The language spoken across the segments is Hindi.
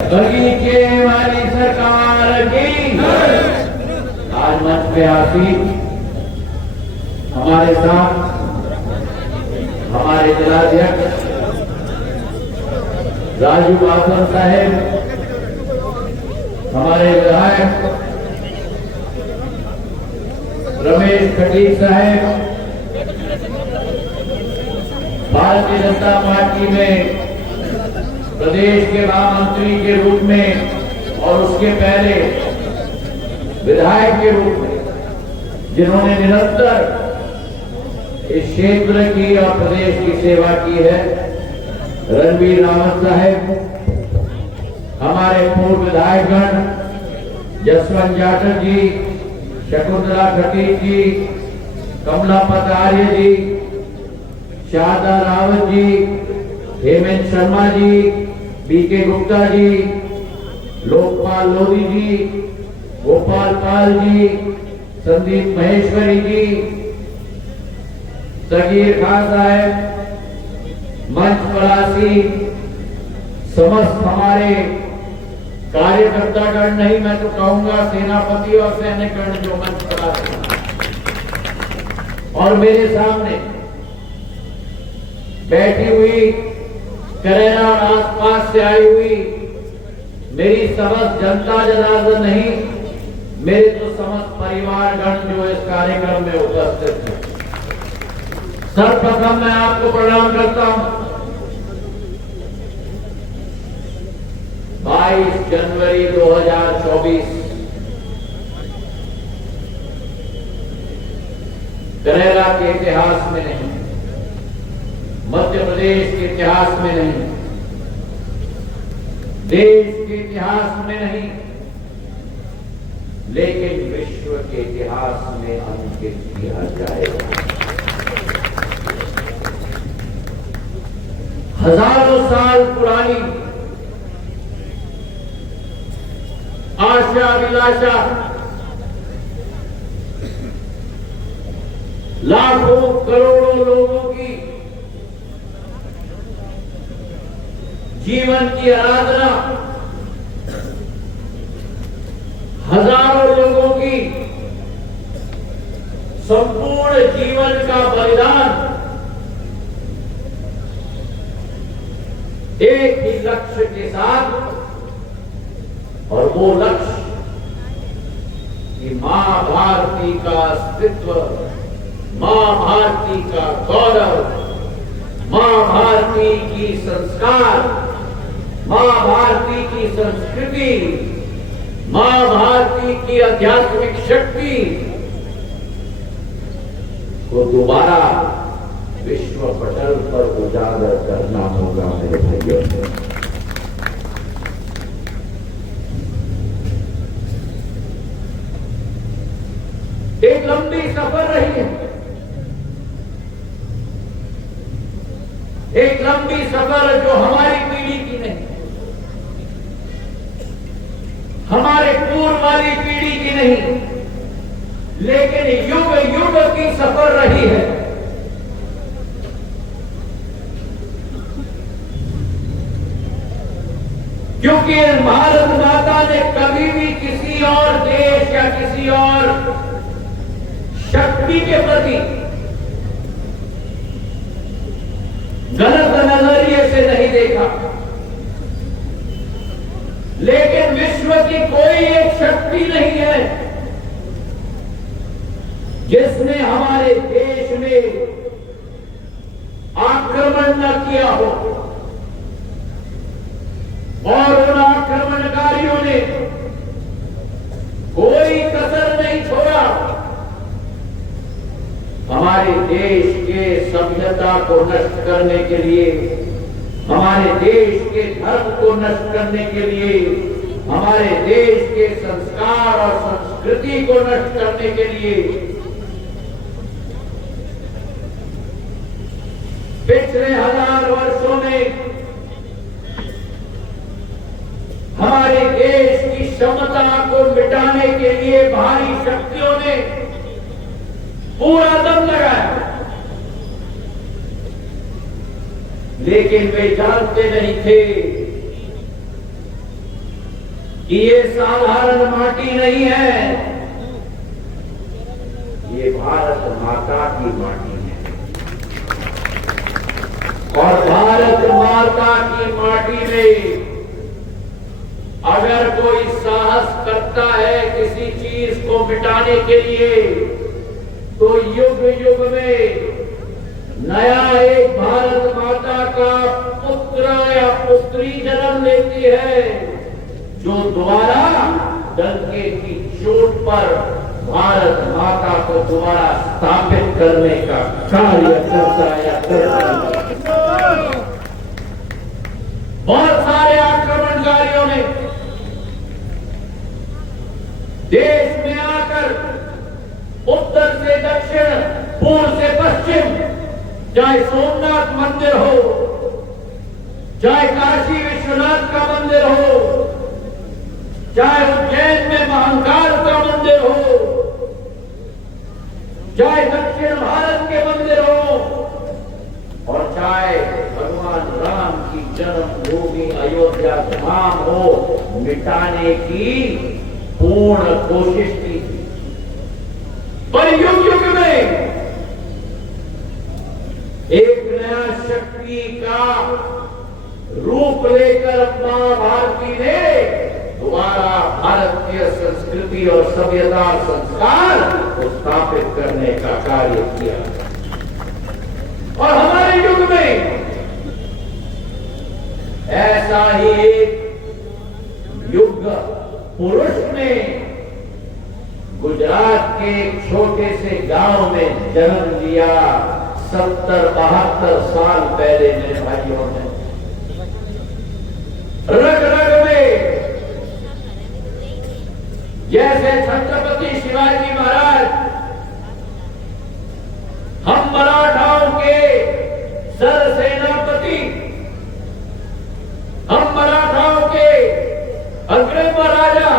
बगीचे वाली सरकार की आज मंच पे आसी हमारे साथ हमारे जिलाध्यक्ष राजू बासन साहेब, हमारे विधायक रमेश खटीक साहेब, भारतीय जनता पार्टी में प्रदेश के महामंत्री के रूप में और उसके पहले विधायक के रूप में जिन्होंने निरंतर इस क्षेत्र की और प्रदेश की सेवा की है, रणवीर रावत साहेब, हमारे पूर्व विधायकगण जसवंत जाटव जी, शकुंतला खटीक जी, कमलापत आर्य जी, शारदा रावत जी, हेमंत शर्मा जी, बीके गुप्ता जी, लोकपाल लोधी जी, गोपाल पाल जी, संदीप महेश्वरी जी, सगीर खान साहब, मंच पलासी, समस्त हमारे कार्यकर्तागण, नहीं मैं तो कहूंगा सेनापति और सैनिकगण जो मंच पलासी, और मेरे सामने बैठी हुई करेरा और आसपास से आई हुई मेरी समस्त जनता जनार्दन नहीं, मेरे तो समस्त परिवारगण जो इस कार्यक्रम में उपस्थित हैं, सर्वप्रथम मैं आपको प्रणाम करता हूं। 22 जनवरी 2024 करेरा के इतिहास में नहीं, मध्य प्रदेश के इतिहास में नहीं, देश के इतिहास में नहीं, लेकिन विश्व के इतिहास में अंकित किया जाएगा। हजारों साल पुरानी आशा अभिलाषा, लाखों करोड़ों लोगों की जीवन की आराधना, हजारों लोगों की संपूर्ण जीवन का बलिदान एक ही लक्ष्य के साथ, और वो लक्ष्य कि मां भारती का अस्तित्व, मां भारती का गौरव, मां भारती की संस्कार, मां भारती की संस्कृति, मां भारती की आध्यात्मिक शक्ति को दोबारा विश्व पटल पर उजागर करना होगा मेरे भाइयों से। एक लंबी सफर रही है, एक लंबी सफर जो हमारी पीढ़ी की नहीं, हमारे पूर्व वाली पीढ़ी की नहीं, लेकिन युग युग की सफर रही है। क्योंकि भारत माता ने कभी भी किसी और देश या किसी और शक्ति के प्रति गलत नजरिए से नहीं देखा, लेकिन विश्व की कोई एक शक्ति नहीं है जिसने हमारे देश में आक्रमण न किया हो, और उन आक्रमणकारियों ने कोई कसर नहीं छोड़ा हमारे देश के सभ्यता को नष्ट करने के लिए, हमारे देश के धर्म को नष्ट करने के लिए, हमारे देश के संस्कार और संस्कृति को नष्ट करने के लिए। पिछले 1000 वर्षों में हमारे देश की क्षमता को मिटाने के लिए बाहरी शक्तियों ने पूरा दम लगाया, लेकिन वे जानते नहीं थे कि ये साधारण माटी नहीं है, ये भारत माता की माटी है। और भारत माता की माटी में अगर कोई साहस करता है किसी चीज को मिटाने के लिए, तो युग युग में नया एक भारत माता का पुत्र या पुत्री जन्म लेती है, जो दोबारा डंके की चोट पर भारत माता को दोबारा स्थापित करने का कार्य करता या करता। बहुत सारे आक्रमणकारियों ने देश में आकर उत्तर से दक्षिण, पूर्व से पश्चिम, चाहे सोमनाथ मंदिर हो, चाहे काशी विश्वनाथ का मंदिर हो, चाहे उज्जैन में महाकाल का मंदिर हो, चाहे दक्षिण भारत के मंदिर हो, और चाहे भगवान राम की जन्मभूमि अयोध्या धाम हो, मिटाने की पूर्ण कोशिश की। पर युग युग में एक नया शक्ति का रूप लेकर मां भारती ने दोबारा भारतीय संस्कृति और सभ्यता संस्कार को स्थापित करने का कार्य किया। और हमारे युग में ऐसा ही एक युग पुरुष ने गुजरात के एक छोटे से गांव में जन्म लिया 70-72 साल पहले। मेरे भाइयों ने रग रग में जैसे छत्रपति शिवाजी महाराज हम मराठाओं के सरसेनापति, हम मराठाओं के अग्रणी राजा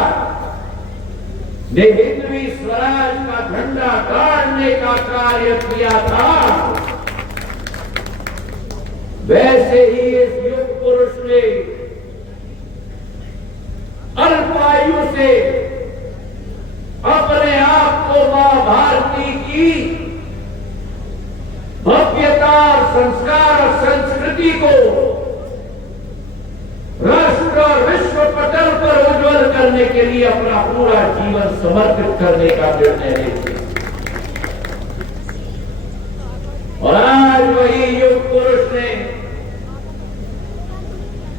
ने हिंदवी स्वराज का झंडा गाड़ने का कार्य किया था, वैसे ही इस युग पुरुष ने अल्पायु से अपने आप को मां भारती की भव्यता, संस्कार और संस्कृति को राष्ट्र और विश्व पटल पर उज्जवल करने के लिए अपना पूरा जीवन समर्पित करने का निर्णय लेते। और आज वही युग पुरुष ने,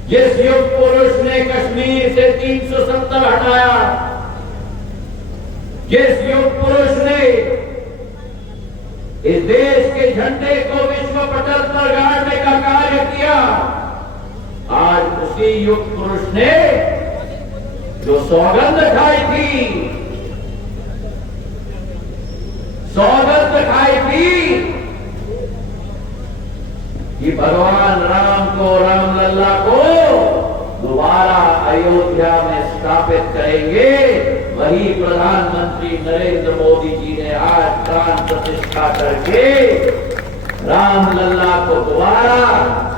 जिस युग पुरुष ने कश्मीर से 370 हटाया, जिस युग पुरुष ने इस देश के झंडे को विश्व पटल पर गाड़ने का कार्य किया, आज उसी युग पुरुष ने जो सौगंध खाई थी, सौगंध खाई थी कि भगवान राम को, रामलल्ला को दोबारा अयोध्या में स्थापित करेंगे, वही प्रधानमंत्री नरेंद्र मोदी जी ने आज प्राण प्रतिष्ठा करके रामलल्ला को दोबारा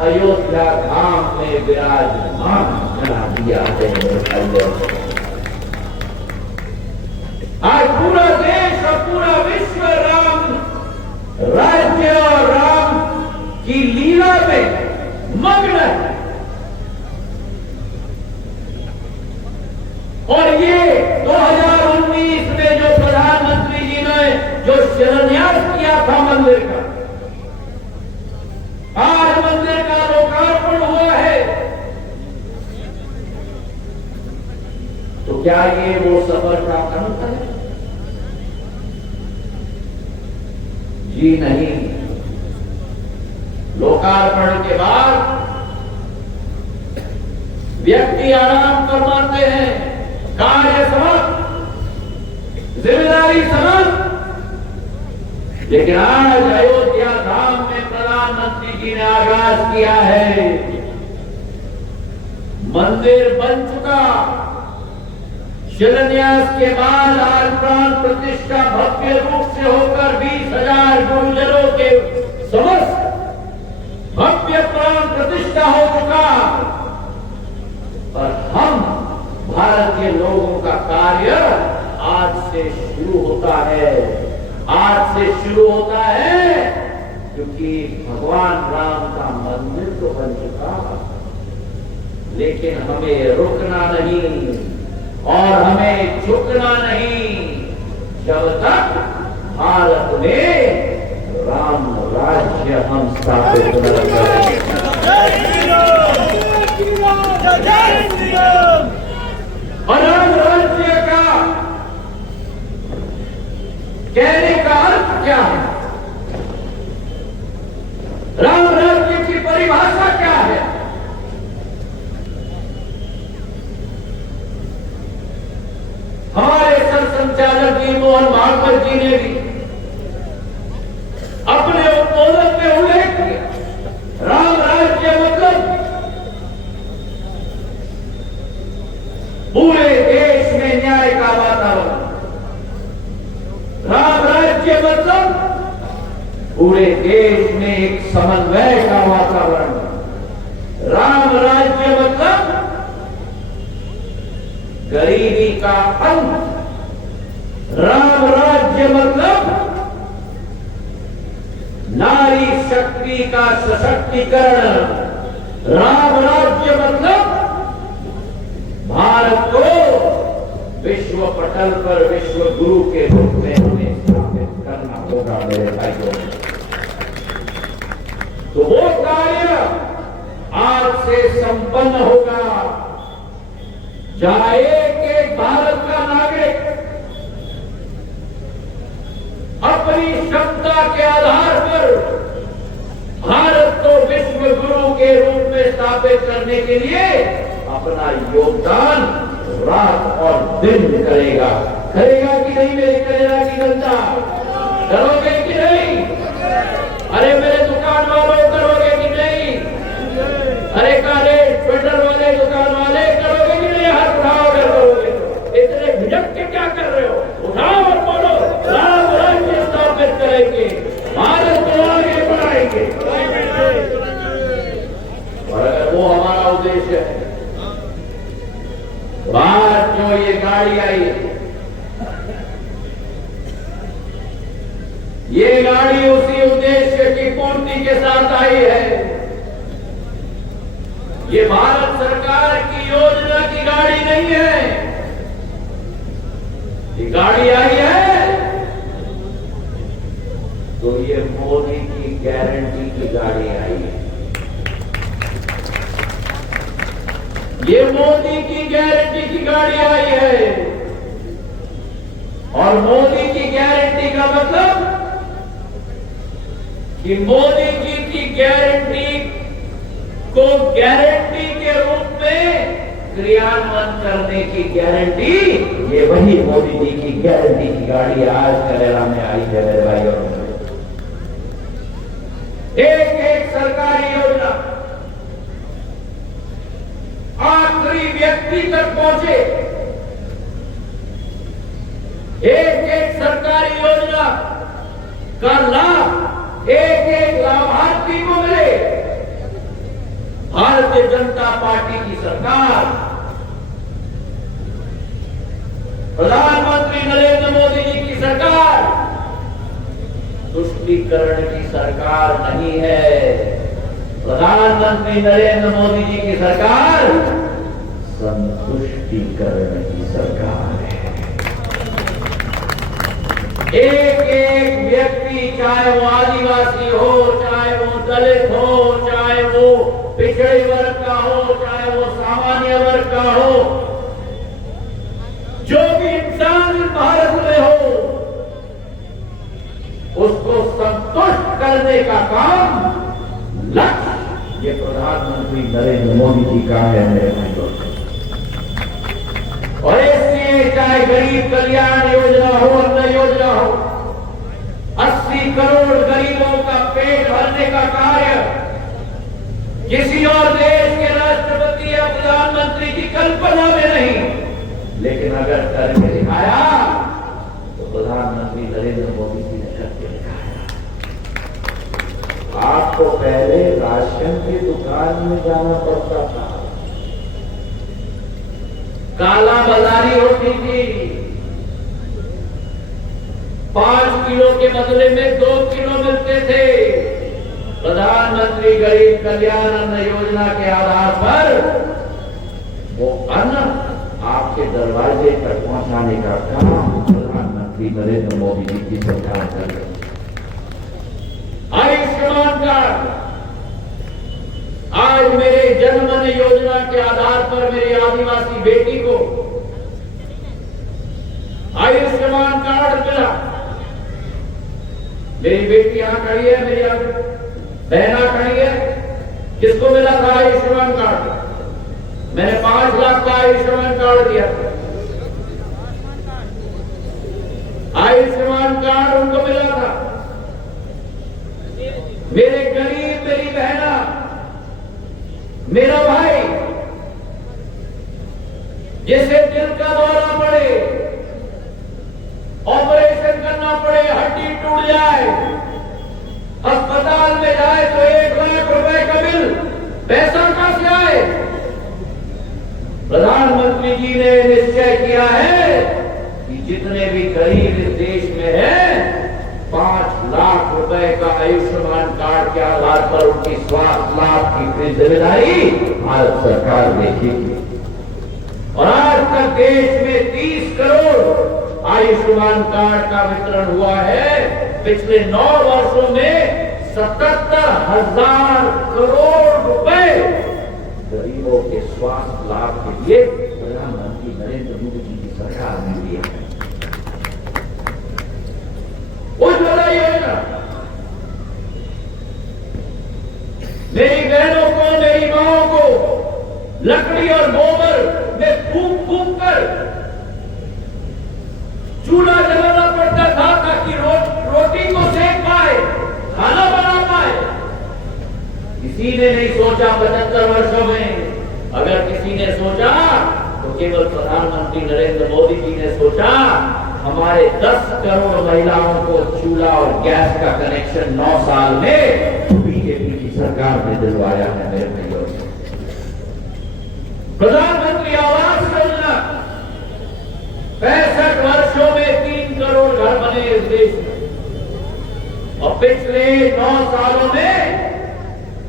अयोध्या धाम में विराजमान करा दिया है। आज पूरा देश और पूरा विश्व राम राज्य और राम की लीला में मग्न है। और ये 2019 में जो प्रधानमंत्री जी ने जो शिलान्यास किया था मंदिर का, आज मंदिर का लोकार्पण हुआ है, तो क्या ये वो सफर का अंत है? जी नहीं। लोकार्पण के बाद व्यक्ति आराम फरमाते हैं, कार्य समाप्त, जिम्मेदारी समाप्त। लेकिन आज अयोध्या धाम में प्रधानमंत्री जी ने आगाज किया है, मंदिर बन चुका, शिलान्यास के बाद आज प्राण प्रतिष्ठा भव्य रूप से होकर 20,000 गुरुजनों के समस्त भव्य प्राण प्रतिष्ठा हो चुका। पर हम भारत के लोगों का कार्य आज से शुरू होता है। आज से शुरू होता है क्योंकि भगवान राम का मंदिर तो बन चुका, लेकिन हमें रुकना नहीं और हमें झुकना नहीं जब तक भारत में राम राज्य हम स्थापित न करें। और राम राज्य का कहने का अर्थ क्या है? राम राज्य की परिभाषा क्या है? हमारे संचालक जी मोहन भागवत जी ने भी अपने उद्बोधन में उल्लेख किया। राम राज्य मतलब पूरे देश में न्याय का वातावरण। राम राज्य मतलब पूरे देश में एक समन्वय का वातावरण। राम राज्य मतलब गरीबी का अंत। राम राज्य मतलब नारी शक्ति का सशक्तिकरण। राम राज्य मतलब भारत को विश्व पटल पर विश्व गुरु के रूप में हमें स्थापित करना होगा मेरे भाइयों। तो वो कार्य आज से संपन्न होगा। चाहे एक भारत का नागरिक अपनी क्षमता के आधार पर भारत को विश्व गुरु के रूप में स्थापित करने के लिए अपना योगदान रात और दिन करेगा। करेगा कि नहीं मेरे करेगा की जनता? करोगे कि नहीं? अरे मेरे दुकान वालों करोगे कि नहीं? अरे काले स्वेटर वाले दुकान वाले करोगे कि नहीं? हाथ उठाओ अगर करोगे। इतने झिझक के क्या कर रहे हो? उठाओ और बोलो राम राज्य स्थापित करेंगे, भारत को आगे बढ़ाएंगे। और अगर वो हमारा उद्देश्य है, आज जो ये गाड़ी आई है, ये गाड़ी उसी उद्देश्य की पूर्ति के साथ आई है। ये भारत सरकार की योजना की गाड़ी नहीं है। ये गाड़ी आई है तो ये मोदी की गारंटी की गाड़ी आई है। ये मोदी की गारंटी की गाड़ी आई है। और मोदी की गारंटी का मतलब कि मोदी जी की गारंटी को गारंटी के रूप में क्रियान्वयन करने की गारंटी, ये वही मोदी जी की गारंटी की गाड़ी आज करेला में आई है मेरे भाइयों। एक एक सरकारी योजना आखिरी व्यक्ति तक पहुंचे। एक एक सरकारी योजना का लाभ एक एक लाभार्थी को मिले। भारतीय जनता पार्टी की सरकार, प्रधानमंत्री नरेंद्र मोदी जी की सरकार तुष्टीकरण की सरकार नहीं है। प्रधानमंत्री नरेंद्र मोदी जी की सरकार संतुष्टीकरण की सरकार है। एक एक व्यक्ति, चाहे वो आदिवासी हो, चाहे वो दलित हो, चाहे वो पिछड़े वर्ग का हो, चाहे वो सामान्य वर्ग का हो, जो भी इंसान भारत में हो, उसको संतुष्ट करने का काम, लक्ष्य ये प्रधानमंत्री नरेंद्र मोदी जी का है मेरे भाइयों। और इसलिए चाहे गरीब कल्याण योजना हो, अन्न योजना हो, 80 करोड़ गरीबों का पेट भरने का कार्य किसी और देश के राष्ट्रपति या प्रधानमंत्री की कल्पना में नहीं, लेकिन अगर करके दिखाया तो प्रधानमंत्री नरेंद्र मोदी जी ने करके दिखाया। आपको पहले राशन की दुकान में जाना पड़ता था, काला बाजारी होती थी। 5 किलो के बदले में 2 किलो मिलते थे। प्रधानमंत्री गरीब कल्याण अन्न योजना के आधार पर वो अन्न आपके दरवाजे तक पहुंचाने का काम प्रधानमंत्री नरेंद्र मोदी जी की सरकार कर रही है। आयुष्मान कार्ड आज मेरे जनमन योजना के आधार पर मेरी आदिवासी बेटी को आयुष्मान कार्ड मिला। मेरी बेटी यहां खड़ी है, मेरी बहना खड़ी है, किसको मिला था आयुष्मान कार्ड? मैंने 5 लाख का आयुष्मान कार्ड दिया। आयुष्मान कार्ड उनको मिला था। मेरे गरीब, मेरी बहना, मेरा भाई जिसे दिल का दौरा पड़े, ऑपरेशन करना पड़े, हड्डी टूट जाए, अस्पताल में जाए तो 1 लाख रुपए का बिल, पैसा कहां से आए? प्रधानमंत्री जी ने निश्चय किया है कि जितने भी गरीब इस देश में हैं, 5 लाख रुपए का आयुष्मान कार्ड के आधार पर उनकी स्वास्थ्य लाभ की जिम्मेदारी भारत सरकार देखेगी। और आज तक देश में 30 करोड़ आयुष्मान कार्ड का वितरण हुआ है। पिछले 9 वर्षों में 77,000 करोड़ रुपए गरीबों के स्वास्थ्य लाभ के लिए प्रधानमंत्री नरेंद्र मोदी जी की सरकार ने दिया है। उज्ज्वला योजना मेरी बहनों को, मेरी माओं को लकड़ी और गोबर में फूंक फूंक कर चूल्हा जलाना पड़ता था ताकि रोटी को सेक पाए, खाना बना पाए। किसी ने नहीं सोचा 75 वर्षों में। अगर किसी ने सोचा तो केवल प्रधानमंत्री नरेंद्र मोदी जी ने सोचा। हमारे 10 करोड़ महिलाओं को चूल्हा और गैस का कनेक्शन 9 साल में बीजेपी की सरकार ने दिलवाया है। मेरे भाइयों, प्रधानमंत्री आवास योजना 65 वर्षों में 3 करोड़ घर बने इस देश में, और पिछले 9 सालों में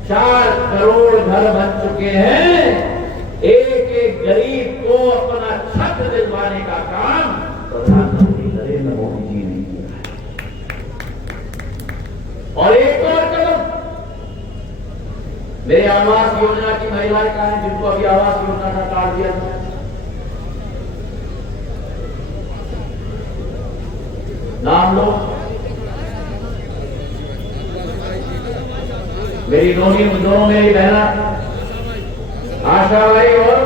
4 करोड़ घर बन चुके हैं। एक एक गरीब को अपना छत दिलवाने का काम प्रधानमंत्री नरेंद्र मोदी जी ने किया है। और एक और कदम, मेरे आवास योजना की महिलाएं कहां हैं जिनको अभी आवास योजना का कार्ड दिया था? नाम लो। मेरी दोनों मेरी बहना आशा भाई और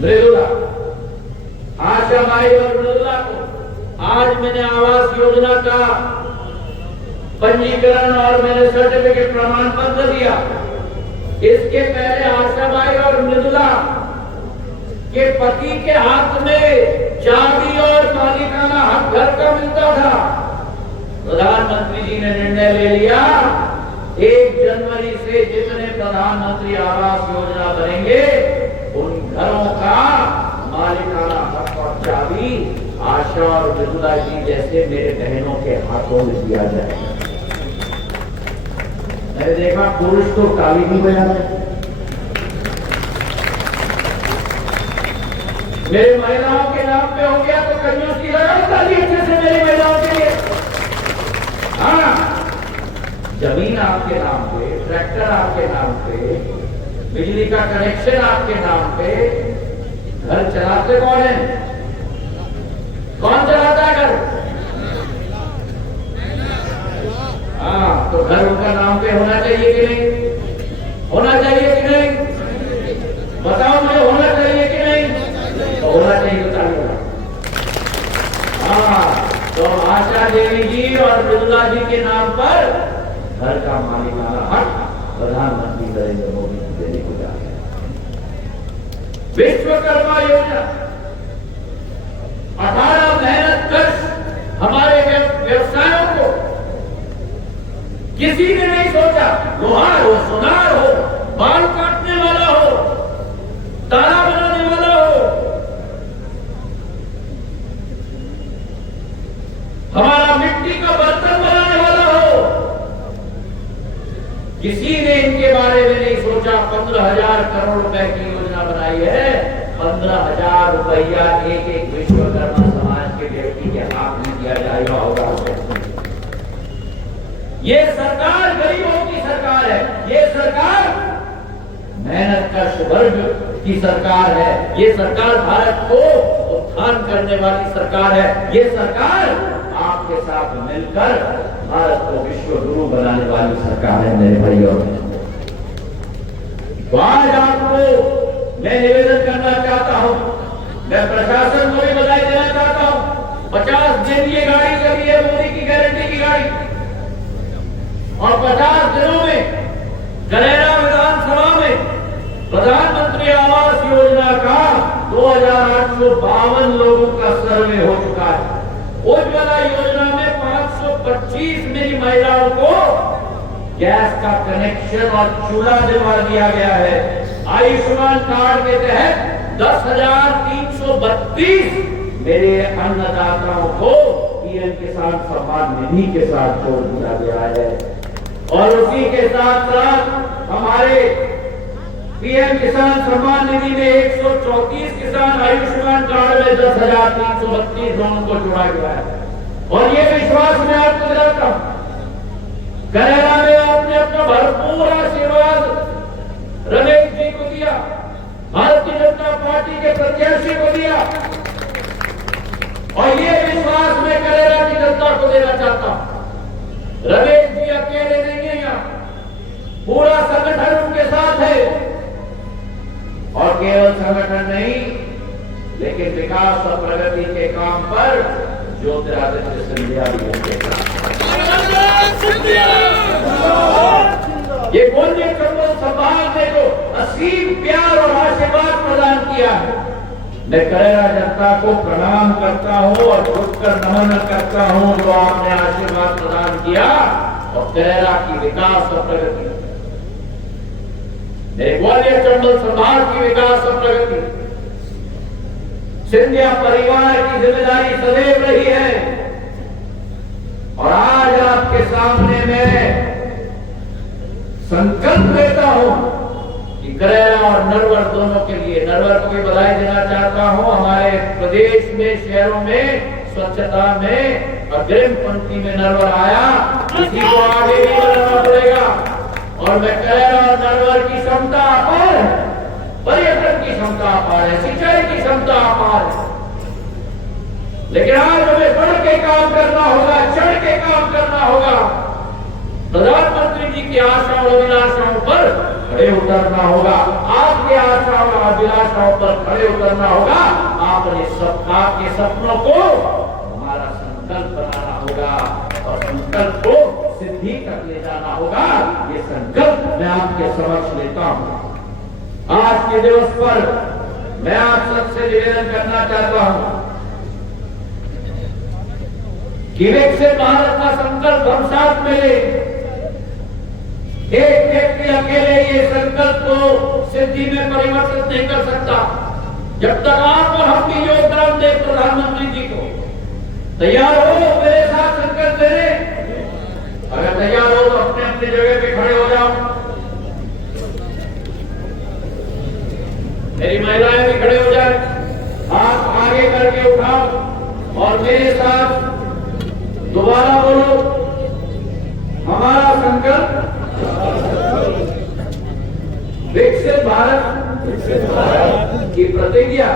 मृदुला, आशा भाई और मृदुला को आज मैंने आवास योजना का पंजीकरण और मैंने सर्टिफिकेट प्रमाण पत्र दिया। इसके पहले आशा भाई और मृदुला के पति के हाथ में चाबी और मालिकाना हक घर का मिलता था। प्रधानमंत्री जी ने निर्णय ले लिया 1 जनवरी से जितने प्रधानमंत्री आवास योजना बनेंगे उन घरों का मालिकाना हक और चाबी आशा और मृदुला जी जैसे मेरे बहनों के हाथों में दिया जाएगा। मैंने देखा पुरुष तो ताली भी बजा रहे, मेरे महिलाओं के नाम पे हो गया तो कईयों की लगाई ताली अच्छे से मेरी महिलाओं के लिए। हाँ, जमीन आपके नाम पे, ट्रैक्टर आपके नाम पे, बिजली का कनेक्शन आपके नाम पे, घर चलाते कौन है? कौन चलाता है घर? हाँ, तो घर उनका नाम पे होना चाहिए कि नहीं? होना चाहिए कि नहीं? बताओ मुझे, होना चाहिए कि नहीं? तो होना चाहिए तो ताली बजाओ। हाँ, तो आशा देवी जी और मृदुला जी के नाम पर घर का मालिकाना हक प्रधानमंत्री नरेंद्र मोदी जी देने को जा रहे हैं। विश्वकर्मा योजना 18 मेहनत कश हमारे व्यवसायों को किसी ने नहीं सोचा, लोहार हो, सुनार हो, बाल काटने वाला हो, ताला बनाने वाला हो, सोचा 15,000 करोड़ रुपए की योजना बनाई है। 15,000 रुपया एक एक विश्वकर्मा समाज के व्यक्ति के हाथ में दिया जाएगा होगा। ये सरकार गरीबों की सरकार है, ये सरकार मेहनत कश वर्ग की सरकार है, ये सरकार भारत को उत्थान करने वाली सरकार है, ये सरकार आपके साथ मिलकर भारत को विश्व गुरु बनाने वाली सरकार है मेरे भाइयों। तो आज आपको मैं निवेदन करना चाहता हूं, मैं प्रशासन को भी बधाई देना चाहता हूं। 50 दिन ये गाड़ी चली है, मोदी की गारंटी की गाड़ी, और 50 दिनों में करेरा विधानसभा में प्रधानमंत्री आवास योजना का 2,852 लोगों का सर्वे हो चुका है। उज्ज्वला योजना में 525 मेरी महिलाओं को गैस का कनेक्शन और चूल्हा दिलवा दिया गया है। आयुष्मान कार्ड के तहत 10,332 मेरे अन्नदाताओं को पीएम किसान सम्मान निधि के साथ जोड़ दिया गया है। और उसी के साथ साथ हमारे पीएम किसान सम्मान निधि में 134 किसान आयुष्मान कार्ड में 10,332 लोगों को जोड़ा गया है। और ये विश्वास मैं आपको दिलाता हूं, करेरा में आपने अपना भरपूर आशीर्वाद रमेश जी को दिया, भारतीय जनता पार्टी के प्रत्याशी को दिया, और ये विश्वास मैं करेरा की जनता को देना चाहता हूं। रमेश जी अकेले नहीं है, यहाँ पूरा संगठन उनके साथ है। और केवल संगठन नहीं, लेकिन विकास और प्रगति के काम पर ज्योतिरादित्य सिंधिया भी उनके साथ। ये गोंदिया चंबल संभाग ने जो असीम प्यार और आशीर्वाद प्रदान किया है, मैं करेरा जनता को प्रणाम करता हूं और झुककर नमन करता हूं जो आपने आशीर्वाद प्रदान किया और करेरा की विकास और प्रगति, मेरे ग्वालियर चंबल संभाग की विकास और प्रगति, सिंधिया परिवार की जिम्मेदारी सदैव रही है। और आज आपके सामने मैं संकल्प लेता हूं कि करेरा और नरवर दोनों के लिए, नरवर को भी बधाई देना चाहता हूं। हमारे प्रदेश में शहरों में स्वच्छता में अग्रिम पंक्ति में नरवर आया, इसी को आगे भी बढ़ाना पड़ेगा। और मैं करेरा और नरवर की क्षमता अपार है, पर्यटन की क्षमता अपार है, सिंचाई की क्षमता अपार है, लेकिन आज हमें बढ़ के काम करना होगा, चढ़ के काम करना होगा। प्रधानमंत्री जी की आशा और अभिलाषाओं पर खड़े उतरना होगा, आपकी आशा और अभिलाषाओं पर खड़े उतरना होगा। आपने आपके सपनों को हमारा संकल्प बनाना होगा और संकल्प को सिद्धि तक ले जाना होगा। ये संकल्प मैं आपके समक्ष लेता हूं। आज के दिवस पर मैं आप सबसे निवेदन करना चाहता हूं कि विकसित भारत का संकल्प हम साथ में ले। एक व्यक्ति अकेले ये संकल्प को सिद्धि में परिवर्तित नहीं कर सकता। जब तक आप और हम भी योगदान दे प्रधानमंत्री जी को, तैयार हो मेरे साथ संकल्प लेने? अगर तैयार हो तो अपने अपने जगह पे खड़े हो जाओ। मेरी महिलाएं भी खड़े हो जाए, हाथ आगे करके उठाओ और मेरे साथ दोबारा बोलो, हमारा संकल्प विकसित भारत की प्रतिज्ञा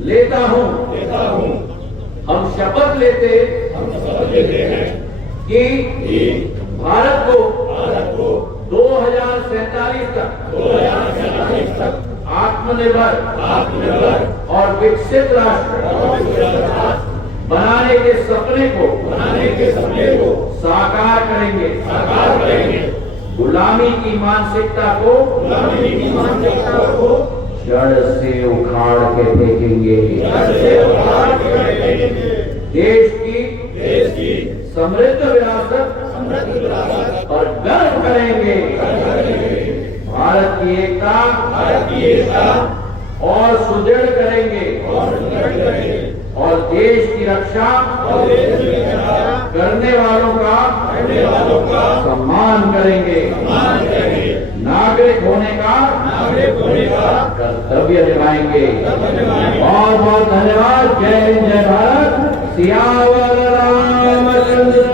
लेता हूं। हम शपथ लेते हैं कि भारत को 2047 तक आत्मनिर्भर और विकसित राष्ट्र बनाने के सपने को साकार करेंगे। गुलामी की मानसिकता को जड़ से उखाड़ के फेंकेंगे। देश की समृद्ध विरासत और गर्व करेंगे। भारत की एकता और सुदृढ़ करेंगे और देश की रक्षा करने वालों का सम्मान करेंगे। कर्तव्य निभाएंगे। बहुत बहुत धन्यवाद। जय हिंद, जय भारत। सियावर रामचंद्र